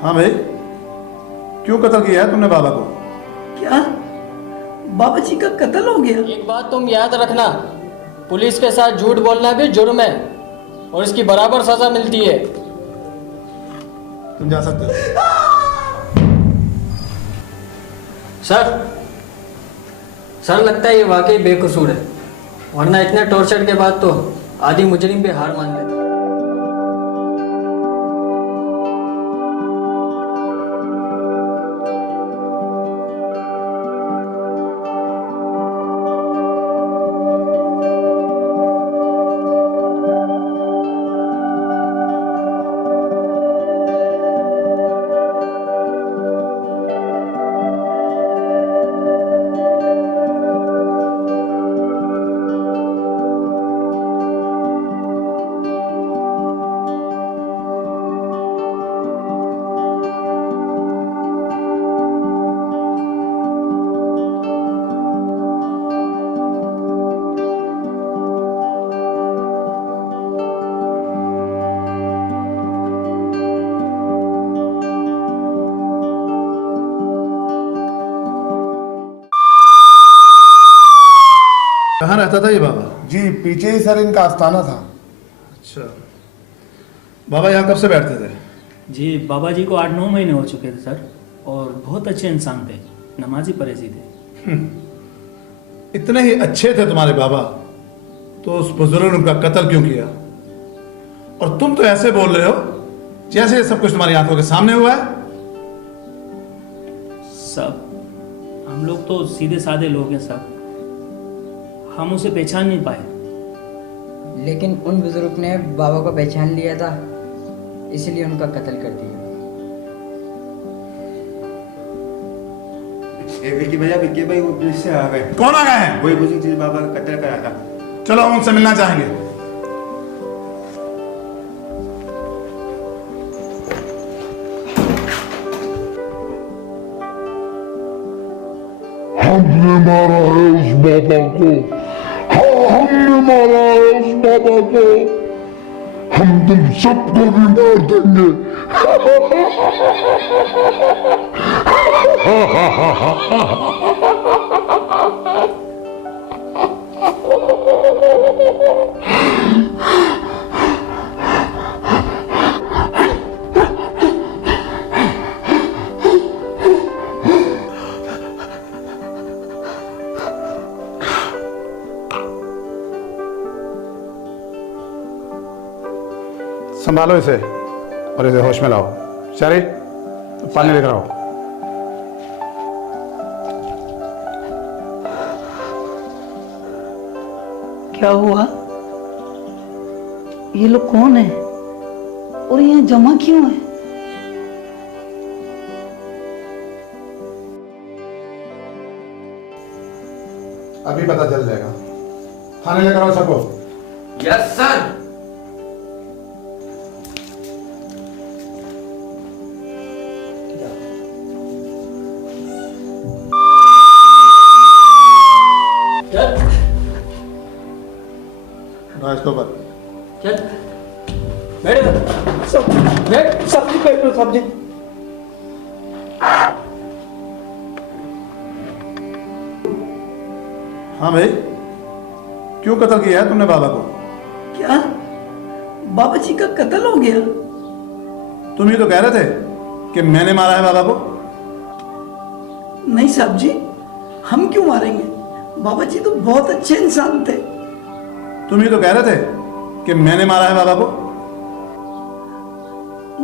हाँ भाई, क्यों कत्ल किया है तुमने बाबा को? क्या बाबा जी का कत्ल हो गया? एक बात तुम याद रखना, पुलिस के साथ झूठ बोलना भी जुर्म है और इसकी बराबर सजा मिलती है। तुम जा सकते हो। सर लगता है ये वाकई बेकसूर है, वरना इतने टॉर्चर के बाद तो आधी मुजरिम पे हार मान लेता। कहाँ रहता था ये बाबा? जी पीछे ही सर इनका आस्थाना था। अच्छा, बाबा यहाँ कब से बैठते थे? जी बाबा जी को 8-9 महीने हो चुके थे सर, और बहुत अच्छे इंसान थे, नमाजी परहेजी थे। इतने ही अच्छे थे तुम्हारे बाबा, तो उस बुजुर्ग ने उनका कत्ल क्यों किया? और तुम तो ऐसे बोल रहे हो जैसे ये सब कुछ तुम्हारी आंखों के सामने हुआ है। सब हम लोग तो सीधे साधे लोग हैं साहब, हम उसे पहचान नहीं पाए। लेकिन उन बुजुर्ग ने बाबा को पहचान लिया था, इसलिए उनका कत्ल कर दिया। विक्की भाई वो पुलिस से आ गए। कौन आ गए हैं? वही बुजुर्ग जिस बाबा का कत्ल करा था। चलो हम उनसे मिलना चाहेंगे। हमने मारा है उस बाबा को, हाँ हमने मारा है उस बाबा को, हम तुम सबको भी मार देंगे। संभालो इसे और इसे होश में लाओ। चले पानी लेकर आओ। क्या हुआ? ये लोग कौन है और यहाँ जमा क्यों है? अभी पता चल जाएगा। थाने लेकर आओ सबको। Yes sir. इसके ऊपर चल बैठ बैठ। सब्जी काटो, सब्जी। हाँ भाई, क्यों कत्ल किया है तुमने बाबा को? क्या बाबा जी का कत्ल हो गया? तुम ही तो कह रहे थे कि मैंने मारा है बाबा को। नहीं साहब जी, हम क्यों मारेंगे? बाबा जी तो बहुत अच्छे इंसान थे। तुम ही तो कह रहे थे कि मैंने मारा है बाबा को।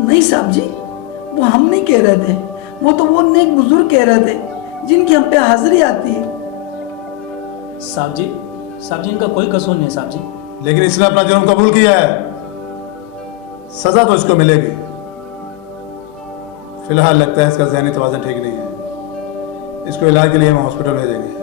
नहीं साहब जी, वो हम नहीं कह रहे थे, वो नेक बुजुर्ग कह रहे थे जिनकी हम पे हाजिरी आती है। साहब जी इनका कोई कसूर नहीं है साहब जी। लेकिन इसने अपना जुर्म कबूल किया है, सजा तो इसको मिलेगी। फिलहाल लगता है इसका ज़हनी तवाज़ुन ठीक नहीं है, इसको इलाज के लिए हम हॉस्पिटल भेजेंगे।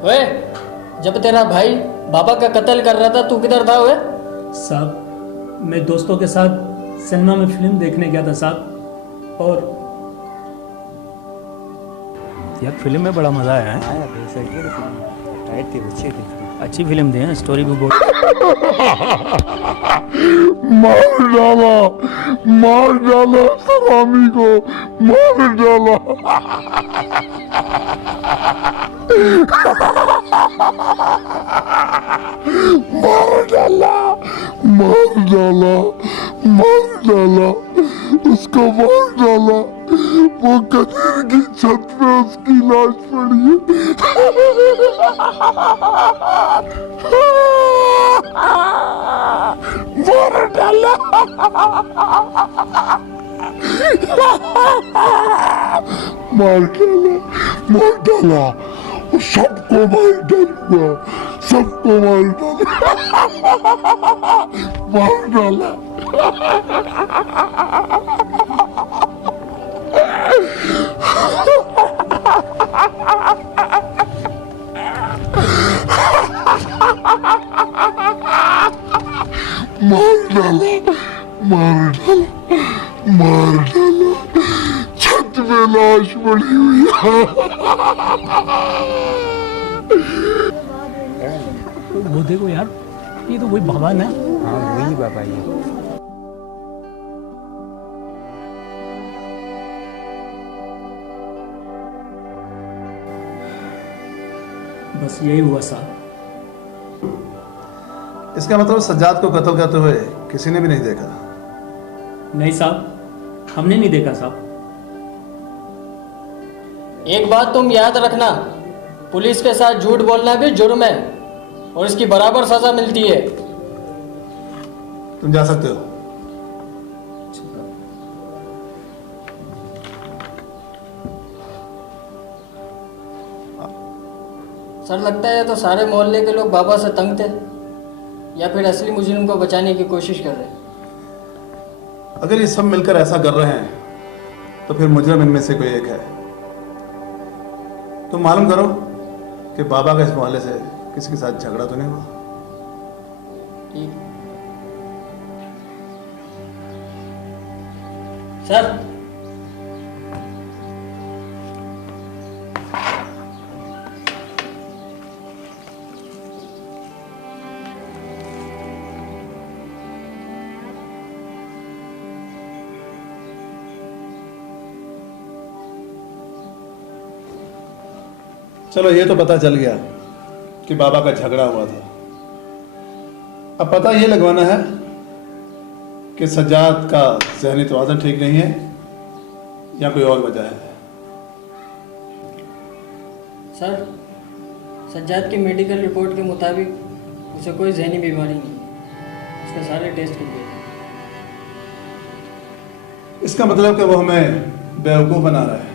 ओए, जब तेरा भाई बाबा का कत्ल कर रहा था तू किधर था? ओए साहब मैं दोस्तों के साथ सिनेमा में फिल्म देखने गया था साहब, और यार फिल्म में बड़ा मजा आया है। आया बेसर के टाइट थी, अच्छी थी। अच्छी फिल्म थी, स्टोरी भी बहुत। मार डाला सलामी को, मार डाला। मार डाला, मार डाला, मार डाला, उसको मार डाला। वो कदर की छत पे उसकी लाश पड़ी है। मार डाला, मार डाला, मार डाला, सबको मार डालूंगा, सबको मार डाला, मार डाला। मार डाला, मार डाला, मार डाला, छत पे लाश पड़ी हुई है। वो देखो यार, ये तो वही भगवान है। हाँ वही बाबा ये। बस यही हुआ साहब। इसका मतलब सज्जाद को कत्ल करते हुए किसी ने भी नहीं देखा? नहीं साहब, हमने नहीं देखा साहब। एक बात तुम याद रखना, पुलिस के साथ झूठ बोलना भी जुर्म है और इसकी बराबर सजा मिलती है। तुम जा सकते हो। सर लगता है तो सारे मोहल्ले के लोग बाबा से तंग थे या फिर असली मुजरिम को बचाने की कोशिश कर रहे हैं। अगर ये सब मिलकर ऐसा कर रहे हैं तो फिर मुजरिम इनमें से कोई एक है। तुम मालूम करो कि बाबा का इस मोहल्ले से किसी के साथ झगड़ा तो नहीं हुआ? ठीक सर। चलो ये तो पता चल गया कि बाबा का झगड़ा हुआ था। अब पता ये लगवाना है कि सज्जाद का ज़हनी तवाज़ुन ठीक नहीं है या कोई और वजह है। सर सज्जाद की मेडिकल रिपोर्ट के मुताबिक उसे कोई जहनी बीमारी नहीं, उसके सारे टेस्ट कर दिए। इसका मतलब कि वो हमें बेवकूफ़ बना रहा है।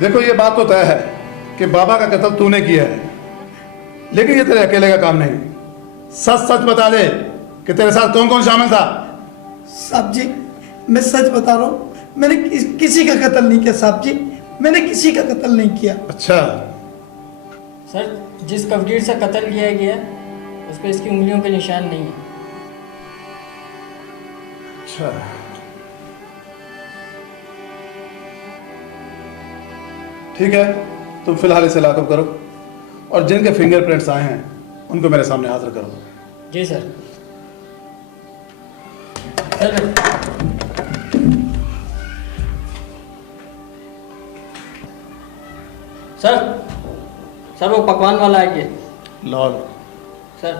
देखो ये बात तो तय है कि बाबा का कत्ल तूने किया है, लेकिन ये तेरे अकेले का काम नहीं। सच सच बता दे कि तेरे साथ कौन कौन शामिल था। साहब जी मैं सच बता रहा हूँ, मैंने किसी का कत्ल नहीं किया साहब जी, मैंने किसी का कत्ल नहीं किया। अच्छा सर जिस कफगीर से कत्ल किया गया उस पर इसकी उंगलियों के निशान नहीं है। अच्छा ठीक है, तुम फिलहाल इसे लॉकअप करो और जिनके फिंगरप्रिंट्स आए हैं उनको मेरे सामने हाजिर करो। जी सर। सर सर सर वो पकवान वाला है कि लॉल सर।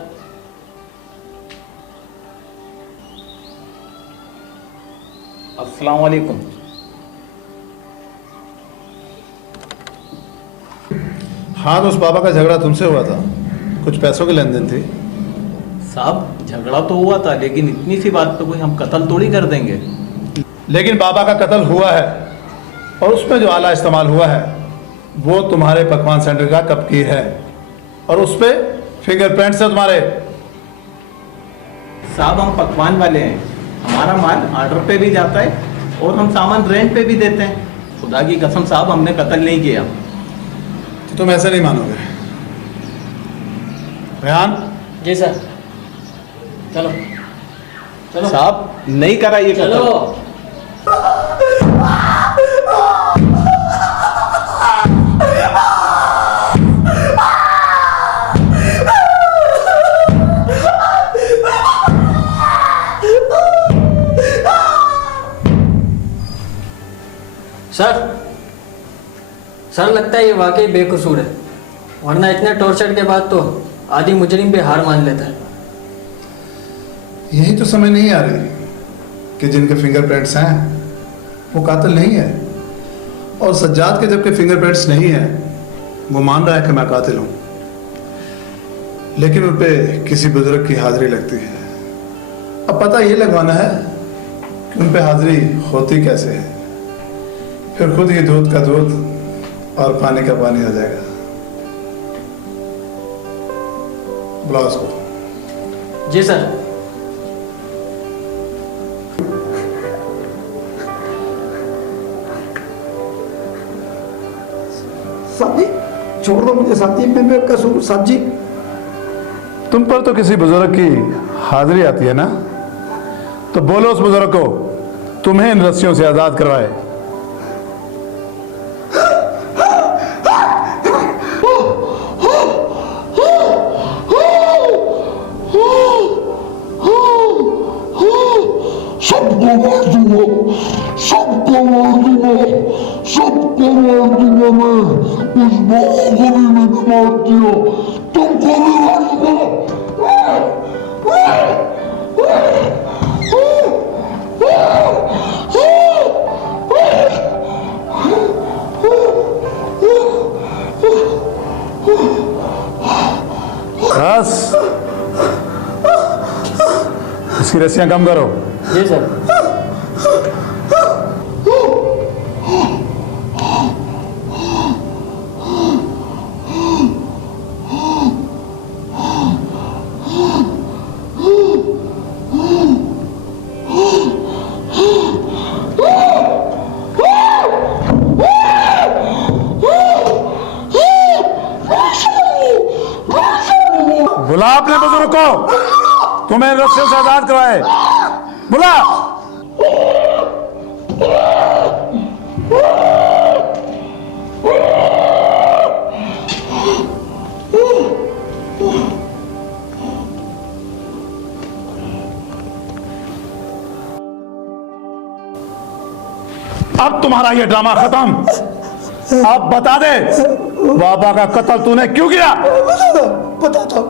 अस्सलाम वालेकुम। हाँ तो उस बाबा का झगड़ा तुमसे हुआ था, कुछ पैसों की लेन देन थी। साहब झगड़ा तो हुआ था, लेकिन इतनी सी बात पे कोई हम कत्ल थोड़ी कर देंगे। लेकिन बाबा का कत्ल हुआ है और उसमें जो आला इस्तेमाल हुआ है वो तुम्हारे पकवान सेंटर का कप की है और उस पे फिंगरप्रिंट्स है तुम्हारे। साहब हम पकवान वाले हैं, हमारा माल ऑर्डर पे भी जाता है और हम सामान रेंट पे भी देते हैं। खुदा की कसम साहब हमने कत्ल नहीं किया। तो तुम ऐसे नहीं मानोगे। बयान। जी सर। चलो चलो साहब नहीं करा ये चलो। कत्ल। लगता है ये वाकई बेकसूर है, वरना इतने टॉर्चर के बाद तो आदि मुजरिम भी हार मान लेता है। यही तो समझ नहीं आ रही कि जिनके फिंगरप्रिंट्स हैं वो कातिल नहीं है, और सज्जाद के जबकि फिंगरप्रिंट्स नहीं है वो मान रहा है कि मैं कातिल हूं, लेकिन उन पे किसी बुजुर्ग की हाजिरी लगती है। अब पता ये लगवाना है कि उन पे हाजिरी होती कैसे है, फिर खुद ही दूध का दूध और पानी का पानी हो जाएगा। बुलाओ उसको। जी सर। साहब जी छोड़ दो मुझे साहब जी, मैं बेकसूर साहब जी। तुम पर तो किसी बुजुर्ग की हाजिरी आती है ना, तो बोलो उस बुजुर्ग को तुम्हें इन रस्सियों से आजाद करवाए। सबको मार दूंगा, सबको मार दूंगा, सबको मार दूंगा मैं। उस बाबा को भी मैंने मार दिया, तुमको भी मारूंगा। बस इसकी रस्सियां कम करो। जी सर। बुला अपने बुजुर्ग को, तुम्हें रस्सियों से आजाद करवाए। बुला। अब तुम्हारा ये ड्रामा खत्म। अब बता दे बाबा का कत्ल तूने क्यों किया? बताता हूँ।